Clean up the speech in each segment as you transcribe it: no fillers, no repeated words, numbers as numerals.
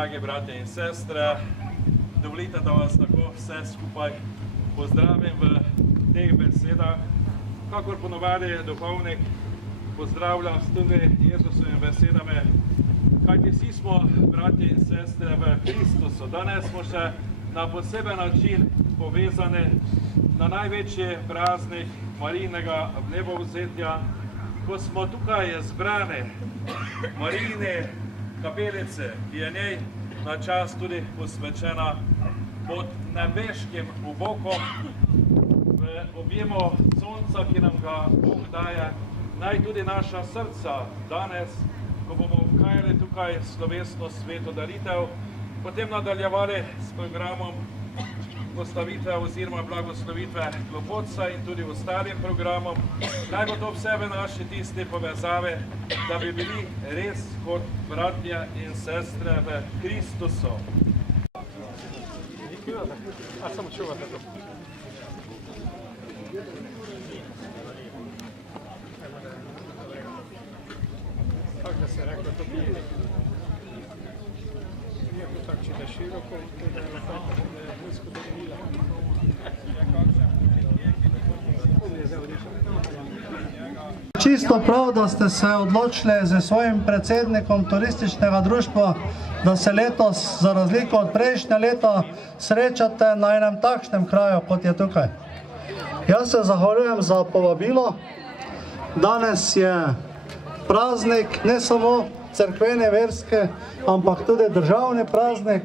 drage bratje in sestre, dovolite, da vas tako vse skupaj pozdravim v teh besedah. Kakor ponovadi duhovnik pozdravlja tudi Jezusovimi besedami, kajti vsi smo bratje in sestre v Kristusu. Danes smo še na poseben način povezani na največji praznik Marijinega vnebovzetja, ko smo tukaj zbrani Marijine kapelice, ki je njej na čas tudi posvečena pod nebeškim obokom v objemu sonca, ki nam ga Bog daje. Naj tudi naša srca danes, ko bomo obhajali tukaj slovesno sveto daritev, potem nadaljevali s programom postavitve oziroma blagoslovitve klopotca in tudi ostalim programom. Naj bo to vse v naši tisti povezavi, da bi bili res kot bratje in sestre v Kristusu. A samo čuvate to. Kako da se reklo, to bi iako tak če da široko, to da je lahko blisko do Mila. Čisto prav, da ste se odločili z svojim predsednikom turističnega društva, da se letos, za razliko od prejšnje leta, srečate na enem takšnem kraju, kot je tukaj. Jaz se zahvaljujem za povabilo. Danes je praznik, ne samo cerkvene, verske, ampak tudi državni praznik,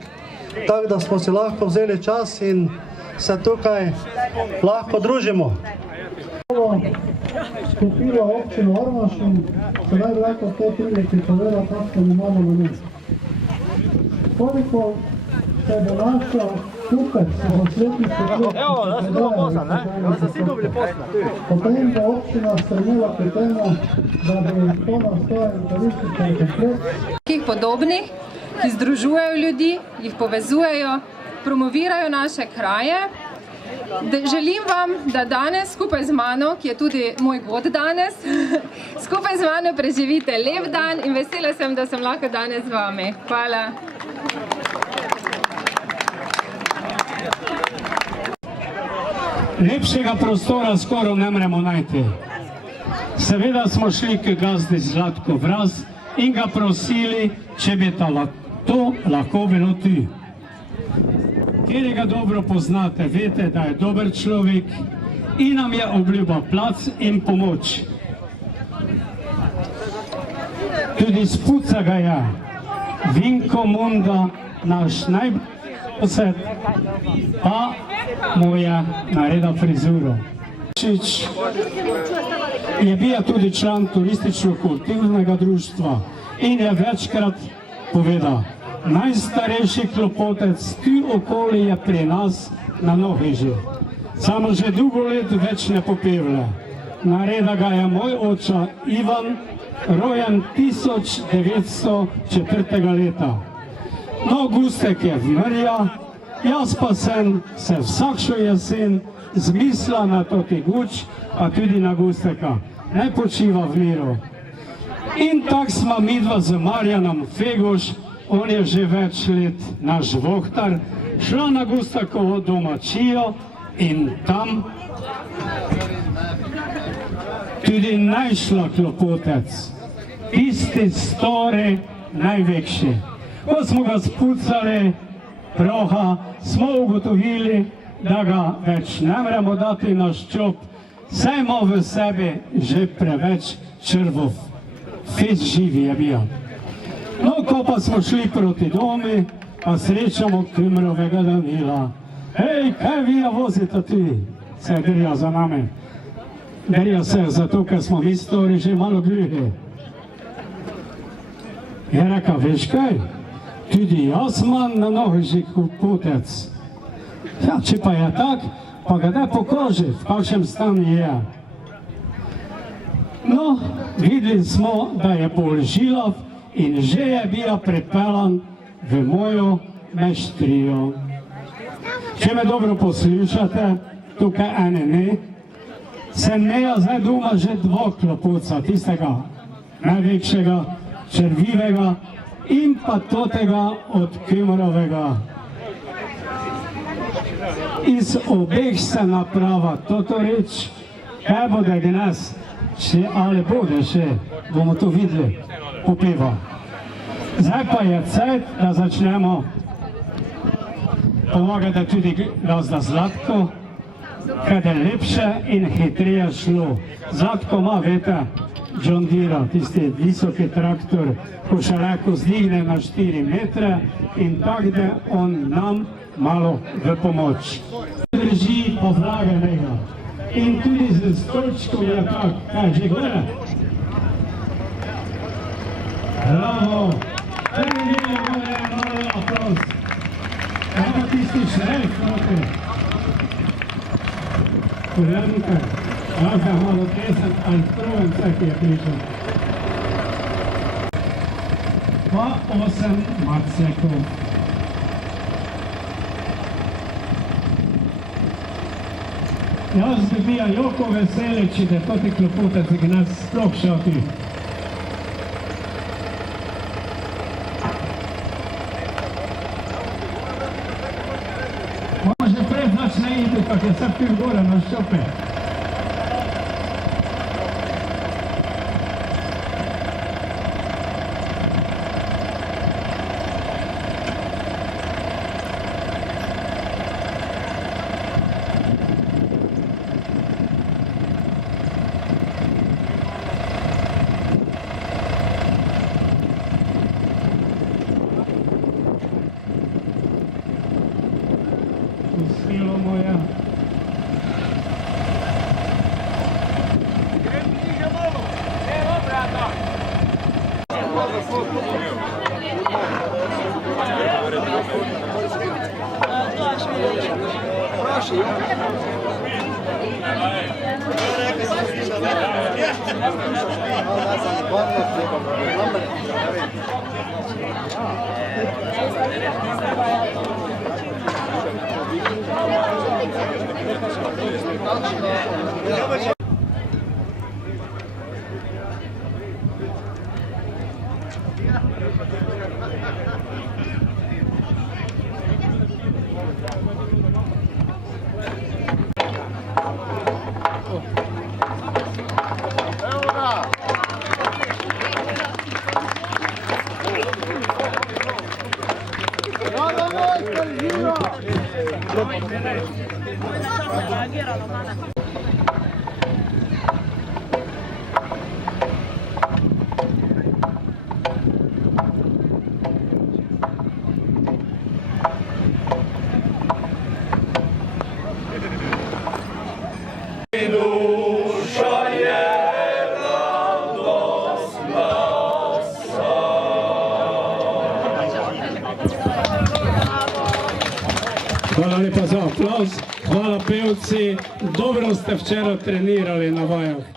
tako da smo si lahko vzeli čas in se tukaj lahko družimo. Skupilo občino Ormož in sedaj bi lahko te prilike povedal, kakšno imamo na njih. Koliko se bo našel kupec v svetnici potem bo občina stremila pri temu, da bi to nastojil turistični komplet. Podobnih, ki združujejo ljudi, jih povezujejo, promovirajo naše kraje. Želim vam, da danes skupaj z mano, ki je tudi moj god danes, skupaj z mano preživite lep dan in vesela sem, da sem lahko danes z vami. Hvala. Lepšega prostora skoro ne moremo najti. Seveda smo šli k gazdi Zlatko Vraz in ga prosili, če bi to lahko bilo ti. Kjer ga dobro poznate, veste, da je dober človek in nam je obljubil plac in pomoč. Tudi spuca ga je Vinko Munda, naš najbližji sosed, pa mu je naredil frizuro. Je bil tudi član turistično-kulturnega društva in je večkrat povedal: najstarejši klopotec tu okoli je pri nas na Noheži. Samo že dolgo let več ne popevlja. Nareda ga je moj oče Ivan, rojen 1904. leta. No, Gustek je vmrja, jaz pa sem se vsakšo jesen zmislila na toti guč, pa tudi na Gusteka. Naj počiva v miru. In tak smo midva z Marjanom Feguš, on je že več let naš vohtar, šla na Gustakovo domačijo in tam tudi našla klopotec, tisti stari, največji. Ko smo ga spucali proha, smo ugotovili, da ga več ne moremo dati na ščop, saj ima v sebi že preveč črvov. Fez živi je bil. No, ko pa smo šli proti domu, pa srečamo Krimrovega Danila. Hej, kaj vi vozite ti? Se drja za nami. Drja se zato, ker smo mi stori že malo gluhi. Je rekel, veš kaj? Tudi jaz imam na Noheži klopotec. Ja, če pa je tak, pa ga daj pokaži, v kakšnem stanju je. No, videli smo, da je bolj žilav in že je bil pripeljan v mojo meštrijo. Če me dobro poslušate, tukaj ene ne, sem imela zdaj doma že dva klopotca, tistega največjega, črvivega in pa totega od Kimorovega. Iz obeh se naprava toto reč, kaj bo da nas, ali bude še, bomo to videli, popeva. Zdaj pa je cajt, da začnemo pomagati tudi gazda Zlatko, kaj je lepše in hitreje šlo. Zlatko ima, vete, John Deere, tisti visoki traktor, ko še lahko zdigne na 4 metre in tako da on nam malo v pomoč. Drži povlaganega in tudi z stolčkom je tak, kaj že gore? Bravo! Prvi delo gore, malo aplauz. Evo tisti šrejf, roke. Pogledajte, lahko je malo tesen, ali proven vsak je prišel. Pa 8 macekov. Jaz bi bil jako veseli, če da toti klopotec, ki nas sploh šati. Može prej začne iti, kak je vse pil gore na ščope. Uspelo mu je. Hvala lepa za aplauz, hvala pevci, dobro ste včeraj trenirali na vajah.